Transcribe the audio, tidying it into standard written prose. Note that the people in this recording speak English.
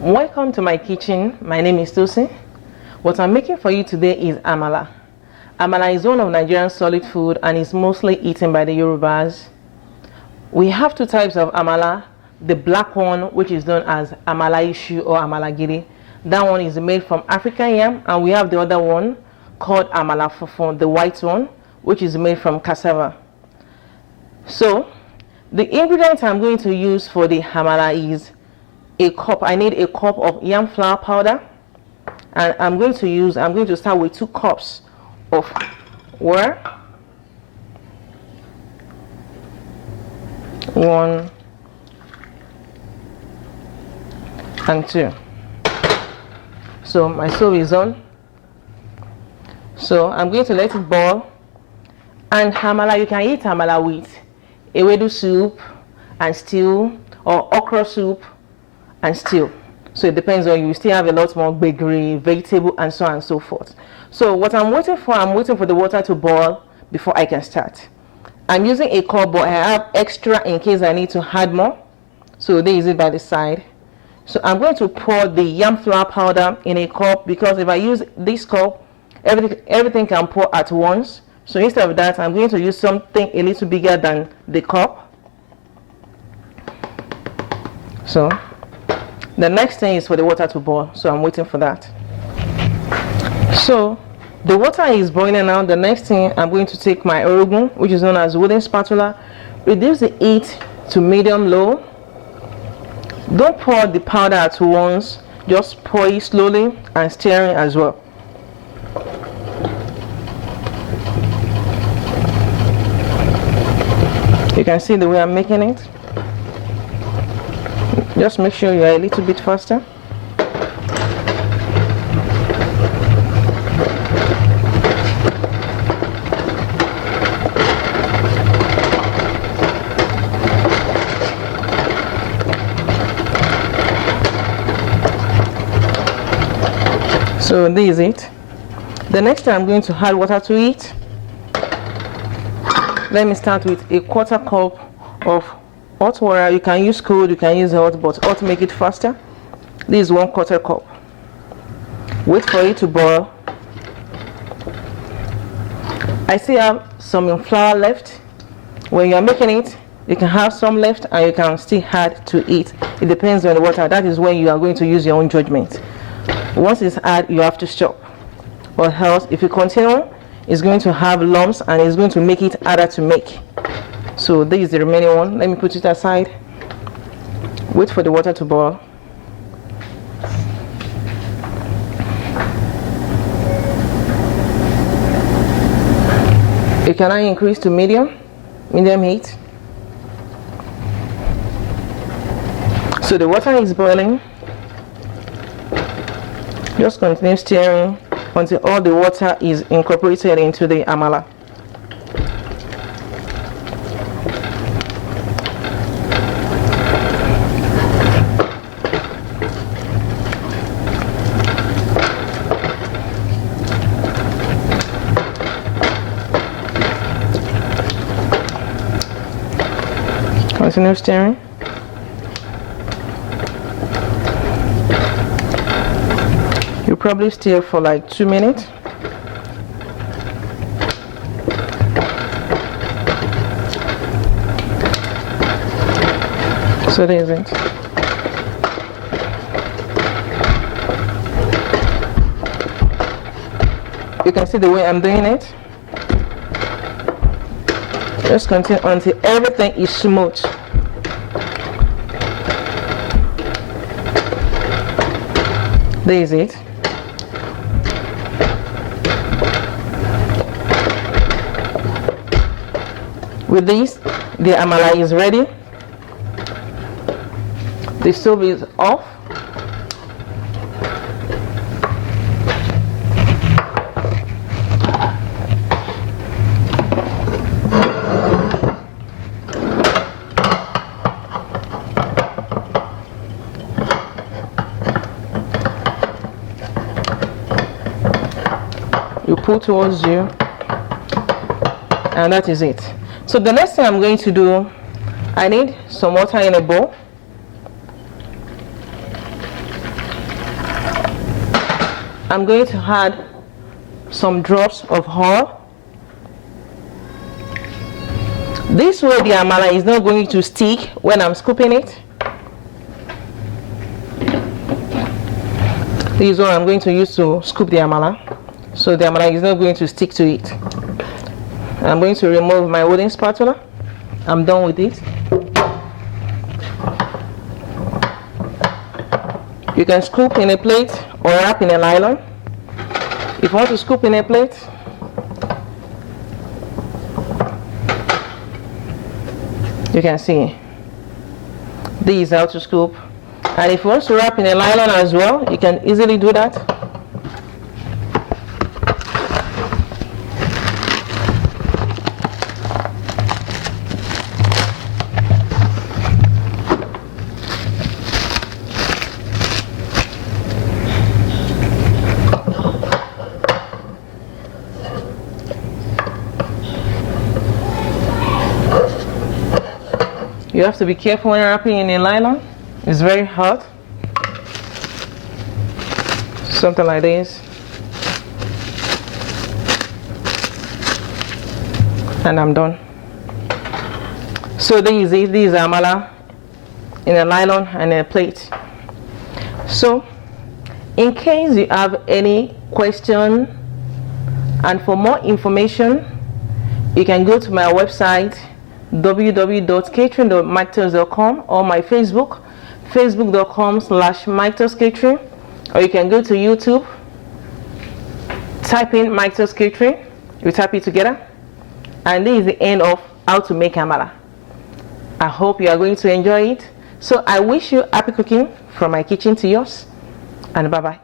Welcome to my kitchen. My name is Tosin. What I'm making for you today is Amala. Amala is one of Nigerian solid food and is mostly eaten by the Yorubas. We have two types of Amala. The black one, which is known as Amala Ishu or Amala Giri. That one is made from African yam, and we have the other one called Amala Fofon, the white one, which is made from cassava. So, the ingredients I'm going to use for the Amala is a cup. I need a cup of yam flour powder, and I'm going to start with 2 cups of water. 1 and 2. So my stove is on. So I'm going to let it boil. And Amala, you can eat Amala with ewedu soup and stew, or okra soup and stew. So it depends on you. You still have a lot more bakery, vegetable, and so on and so forth. So what I'm waiting for the water to boil before I can start. I'm using a cup, but I have extra in case I need to add more. So there is it by the side. So I'm going to pour the yam flour powder in a cup, because if I use this cup, everything can pour at once. So instead of that, I'm going to use something a little bigger than the cup. So the next thing is for the water to boil, so I'm waiting for that. So the water is boiling now. The next thing, I'm going to take my orogun, which is known as wooden spatula, reduce the heat to medium-low. Don't pour the powder at once, just pour it slowly and stirring as well. You can see the way I'm making it. Just make sure you are a little bit faster. So this is it. The next time I'm going to add water to it. Let me start with a 1/4 cup of hot water. You can use cold, you can use hot, but hot make it faster. This is 1/4 cup. Wait for it to boil. I still have some flour left. When you're making it, you can have some left and you can still add to it. It depends on the water. That is when you are going to use your own judgment. Once it's added, you have to stop. Or else, if you continue, it's going to have lumps and it's going to make it harder to make. So this is the remaining one. Let me put it aside. Wait for the water to boil. You can increase to medium heat. So the water is boiling. Just continue stirring until all the water is incorporated into the amala. Continue stirring. You probably stir for like 2 minutes. So there is it. You can see the way I'm doing it. Just continue until everything is smooth. There is it. With this, the amala is ready. The stove is off. You pull towards you, and that is it. So the next thing I'm going to do, I need some water in a bowl. I'm going to add some drops of oil. This way the amala is not going to stick when I'm scooping it. This is what I'm going to use to scoop the amala, so the amala is not going to stick to it. I'm going to remove my wooden spatula. I'm done with it. You can scoop in a plate or wrap in a nylon. If you want to scoop in a plate, you can see this is how to scoop. And if you want to wrap in a nylon as well, you can easily do that. You have to be careful when wrapping in a nylon. It's very hot. Something like this. And I'm done. So this is it. This is amala in a nylon and a plate. So in case you have any question and for more information, you can go to my website www.catering.mictos.com or my Facebook, facebook.com/mictoscatering, or you can go to YouTube, type in Mictos Catering, you type it together, and this is the end of how to make amala. I hope you are going to enjoy it. So I wish you happy cooking from my kitchen to yours, and bye bye.